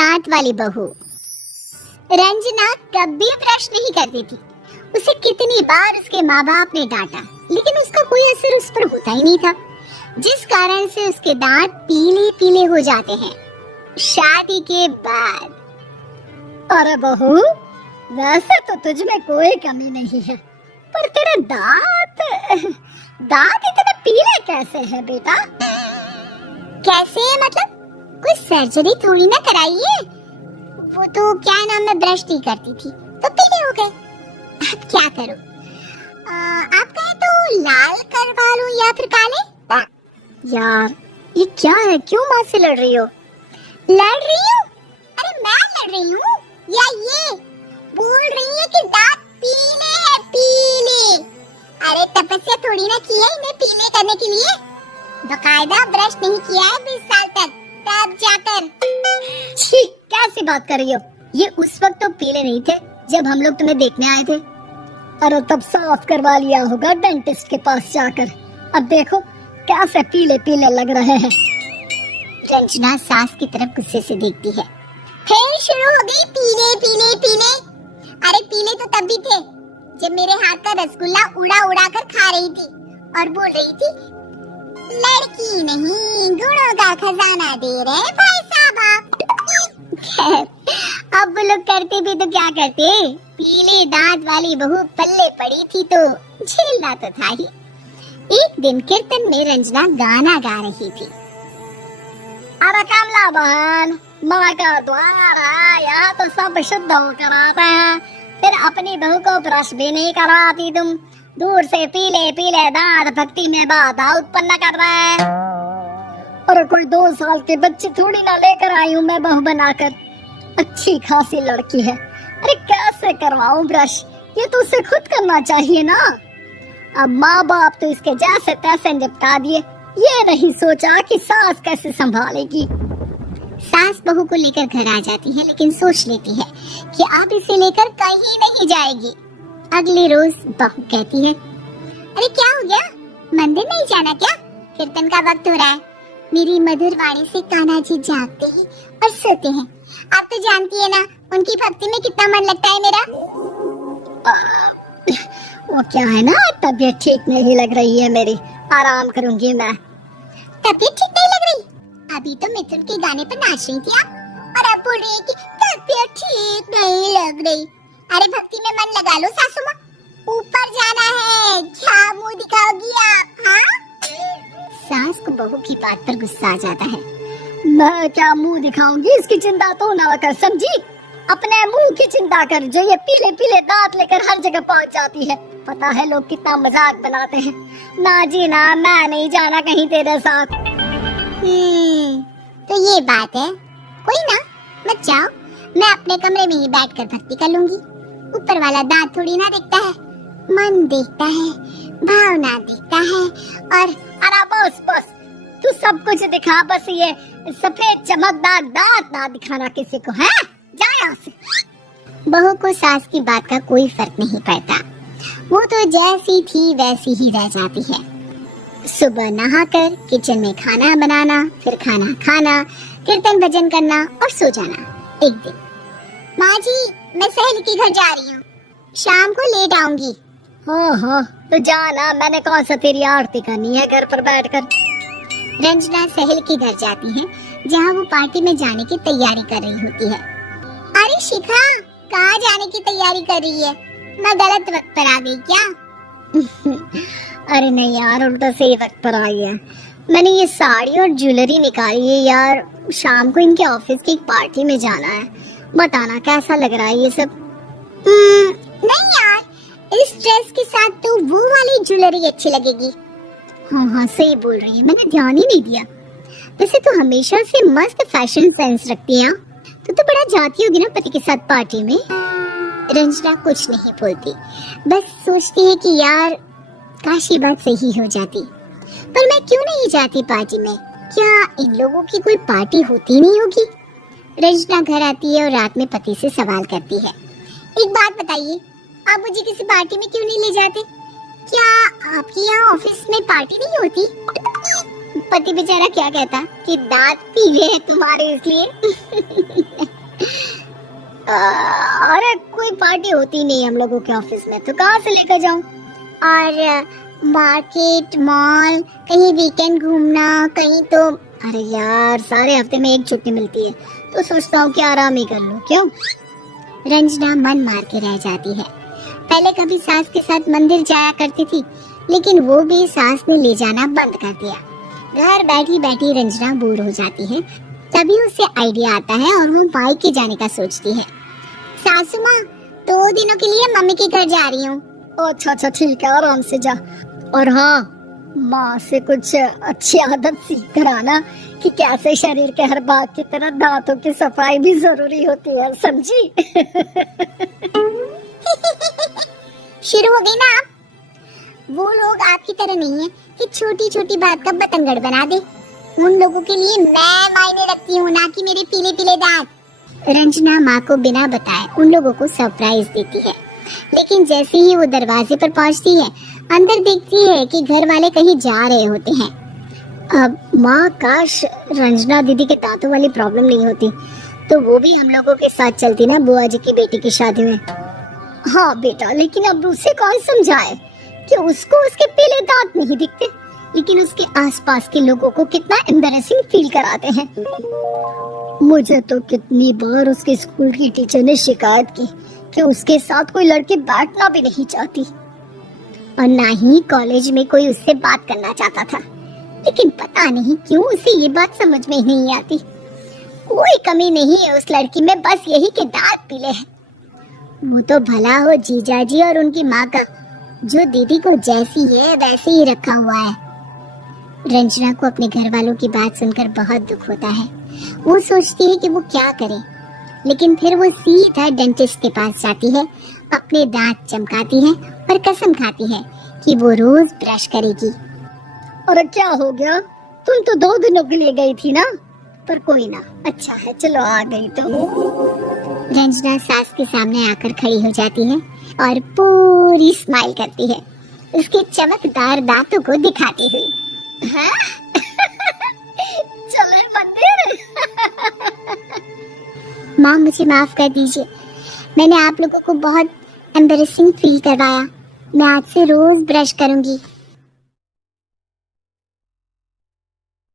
दांत वाली बहू। रंजना कभी ब्रश नहीं करती थी। उसे कितनी बार उसके माँ बाप ने डांटा, लेकिन उसका कोई असर उस पर होता ही नहीं था, जिस कारण से उसके दांत पीले पीले हो जाते हैं शादी के बाद। अरे बहू, वैसे तो तुझ में कोई कमी नहीं है, पर तेरे दांत इतने पीले कैसे हैं बेटा? कैसे मतलब? कोई सर्जरी थोड़ी ना कराई है। वो तो क्या नाम, मैं ब्रश नहीं करती थी तो पीले हो गए। अब क्या करूं? आप कहें तो लाल करवा लूं या फिर काले? यार ये क्या है, क्यों माँ से लड़ रही हो? लड़ रही हूँ? अरे मैं लड़ रही हूँ या ये बोल रही है कि दांत पीले हैं, पीले। अरे तपस्या थोड़ी ना की है इन्हें पीले करने के लिए। बकायदा ब्रश नहीं किया है 20 साल तक, तब जाकर। छी, कैसी बात कर रही हो? ये उस वक्त तो पीले नहीं थे जब हम लोग तुम्हें देखने आए थे। अरे तब साफ करवा लिया होगा डेंटिस्ट के पास जाकर। अब देखो कैसे पीले पीले लग रहे हैं। रंजना सास की तरफ गुस्से से देखती है। फिर शुरू हो गई पीले पीले पीले। अरे पीले तो तब भी थे जब मेरे हाथ का रसगुल्ला उड़ा उड़ा कर खा रही थी और बोल रही थी, लड़की नहीं गुणों का खजाना दे रहे भाई साहब आप। अब वो लोग करते भी तो क्या करते, पीले दांत वाली बहू पल्ले पड़ी थी तो झेलना तो था ही। एक दिन कीर्तन में रंजना गाना गा रही थी। अरे कमला बहन, माँ का द्वार आया तो सब शुद्ध होकर आते हैं, फिर अपनी बहू को ब्रश भी नहीं कराती तुम। दूर से पीले पीले दांत भक्ति में बाधा उत्पन्न कर रहे हैं। अरे कोई 2 साल के बच्चे थोड़ी ना लेकर आई हूँ मैं बहू बनाकर। अच्छी खासी लड़की है, अरे कैसे करवाऊं ब्रश? ये तो उसे खुद करना चाहिए ना। अब माँ बाप तो इसके जैसे तैसे निपटा दिए, ये नहीं सोचा कि सास कैसे संभालेगी। सास बहू को लेकर घर आ जाती है, लेकिन सोच लेती है कि अब इसे लेकर कहीं नहीं जाएगी। अगले रोज बहू कहती है, अरे क्या हो गया, मंदिर नहीं जाना क्या? कीर्तन का वक्त हो रहा है। मेरी मधुर वाणी से कान्हा जी जागते हैं और सोते हैं। आप तो जानती है ना उनकी भक्ति में कितना मन लगता है मेरा। वो क्या है ना, तबीयत ठीक नहीं लग रही है मेरी, आराम करूंगी मैं। तबीयत ठीक नहीं लग रही? अभी तो मिथुन के गाने पर नाच रही थी आप, और अब बोल रही है कि तबीयत ठीक नहीं लग रही। अरे भक्ति में मन लगा लो सासू माँ, ऊपर जाना है, क्या मुंह दिखाओगी आप? हाँ? सास को बहू की बात पर गुस्सा आ जाता है। मैं क्या मुंह दिखाऊंगी, इसकी चिंता तो ना कर, समझी? अपने मुंह की चिंता कर, जो ये पीले पीले दांत लेकर हर जगह पहुंच जाती है। पता है लोग कितना मजाक बनाते हैं। ना जी ना, मैं नहीं जाना कहीं तेरे साथ। तो ये बात है। कोई ना, मत जाओ, मैं अपने कमरे में ही बैठकर भक्ति कर लूंगी। ऊपर वाला दांत थोड़ी ना देखता है, मन देखता है, भावना देखता है। और अरे बस बस, तू सब कुछ दिखा, बस ये सफेद चमकदार दांत ना दिखाना किसी को, है? जा यहाँ से। बहू को सास की बात का कोई फर्क नहीं पड़ता, वो तो जैसी थी वैसी ही रह जाती है। सुबह नहाकर किचन में खाना बनाना, फिर खाना खाना, कीर्तन भजन करना और सो जाना। एक दिन, माँ जी मैं सहेली के घर जा रही हूँ, शाम को लेट आऊंगी। हाँ, तो जाना, मैंने कौन सा तेरी आरती करनी है घर पर बैठकर। रंजना सहेली के घर जाती है, जहाँ वो पार्टी में जाने की तैयारी कर रही होती है। अरे शिखा, कहाँ जाने की तैयारी कर रही है? मैं गलत वक्त पर आ गई क्या? अरे नहीं यार, उल्टा सही वक्त पर आई है। मैंने ये साड़ी और ज्वेलरी निकाली है यार, शाम को इनके ऑफिस की एक पार्टी में जाना है। बताना कैसा लग रहा है ये सब? नहीं यार, इस ड्रेस के साथ तो वो वाली ज्वेलरी अच्छी लगेगी। हाँ, सही बोल रही है, मैंने ध्यान ही नहीं दिया। वैसे तो हमेशा से मस्त फैशन सेंस रखती है। तो बड़ा जाती होगी ना पति के साथ पार्टी में। रंजना कुछ नहीं बोलती, बस सोचती है कि यार काश ये बात सही हो जाती। पर मैं क्यों नहीं जाती पार्टी में? क्या इन लोगों की कोई पार्टी होती नहीं होगी? रंजना घर आती है और रात में पति से सवाल करती है, एक बात बताइए, आप मुझे किसी पार्टी में क्यों नहीं ले जाते? क्या आपके यहाँ ऑफिस में पार्टी नहीं होती? पति बेचारा क्या कहता कि दांत पीले हैं तुम्हारे इसलिए। अरे कोई पार्टी होती नहीं हम लोगों के ऑफिस में, तो कहाँ से लेकर जाऊं? और मार्केट, मॉल, कहीं वीकेंड घूमना, कहीं तो अरे यार सारे हफ्ते में एक छुट्टी मिलती है, तो सोचता हूँ कि आराम ही कर लूं। क्यों? रंजना मन मार के रह जाती है। पहले कभी सास के साथ मंदिर जाया करती थी, लेकिन वो भी सास ने ले जाना बंद कर दिया। घर बैठी बैठी रंजना बोर हो जाती है। तभी उसे आइडिया आता है और वो मायके जाने का सोचती है। सासू माँ, 2 दिनों के लिए मम्मी के घर जा रही हूँ। अच्छा ठीक है, आराम से जा। और हाँ, माँ से कुछ अच्छी आदत सीख कर आना कि कैसे शरीर के हर भाग की तरह दांतों की सफाई भी जरूरी होती है, समझी? शुरू हो गई ना आप? वो लोग आपकी तरह नहीं है कि छोटी छोटी बात का बतंगड़ बना दे। उन लोगों के लिए मैं मायने रखती हूँ, ना कि मेरे पीले पीले दांत। रंजना माँ को बिना बताए उन लोगों को सरप्राइज देती है, लेकिन जैसे ही वो दरवाजे पर पहुँचती है, अंदर देखती है कि घर वाले कहीं जा रहे होते हैं। अब माँ, काश रंजना दीदी के दांतों वाली प्रॉब्लम नहीं होती, तो वो भी हम लोगों के साथ चलती ना बुआ जी की बेटी की शादी में। हाँ बेटा, लेकिन अब उसे कौन समझाए कि उसको उसके पीले दांत नहीं दिखते, लेकिन उसके आसपास के लोगों को कितना एम्बैरेसिंग फील कराते हैं। मुझे तो कितनी बार उसके स्कूल की टीचर ने शिकायत की कि उसके साथ कोई लड़की बैठना भी नहीं चाहती, और ना ही कॉलेज में कोई उससे बात करना चाहता था। लेकिन पता नहीं क्यों उसे ये बात समझ में ही नहीं आती। कोई कमी नहीं है उस लड़की में, बस यही कि दांत पीले हैं। वो तो भला हो जीजा जी और उनकी माँ का, जो दीदी को जैसी है वैसे ही रखा हुआ है। रंजना को अपने घर वालों की बात सुनकर बहुत दुख होता है। वो सोचती है कि वो क्या करे, लेकिन फिर वो सीधा डेंटिस्ट के पास जाती है, अपने दांत चमकाती है और कसम खाती है कि वो रोज ब्रश करेगी। और क्या हो गया? तुम तो 2 दिनों के लिए गई थी ना, पर कोई ना, अच्छा है, चलो आ गई तो। रंजना सास के सामने आकर खड़ी हो जाती है और पूरी स्माइल करती है, उसके चमकदार दांतों को दिखाती हुई। हाँ? चलो मंदिर। माँ, मुझे माफ कर दीजिए, मैंने आप लोगों को बहुत एम्बैरेसिंग फील करवाया। मैं आज से रोज ब्रश करूंगी।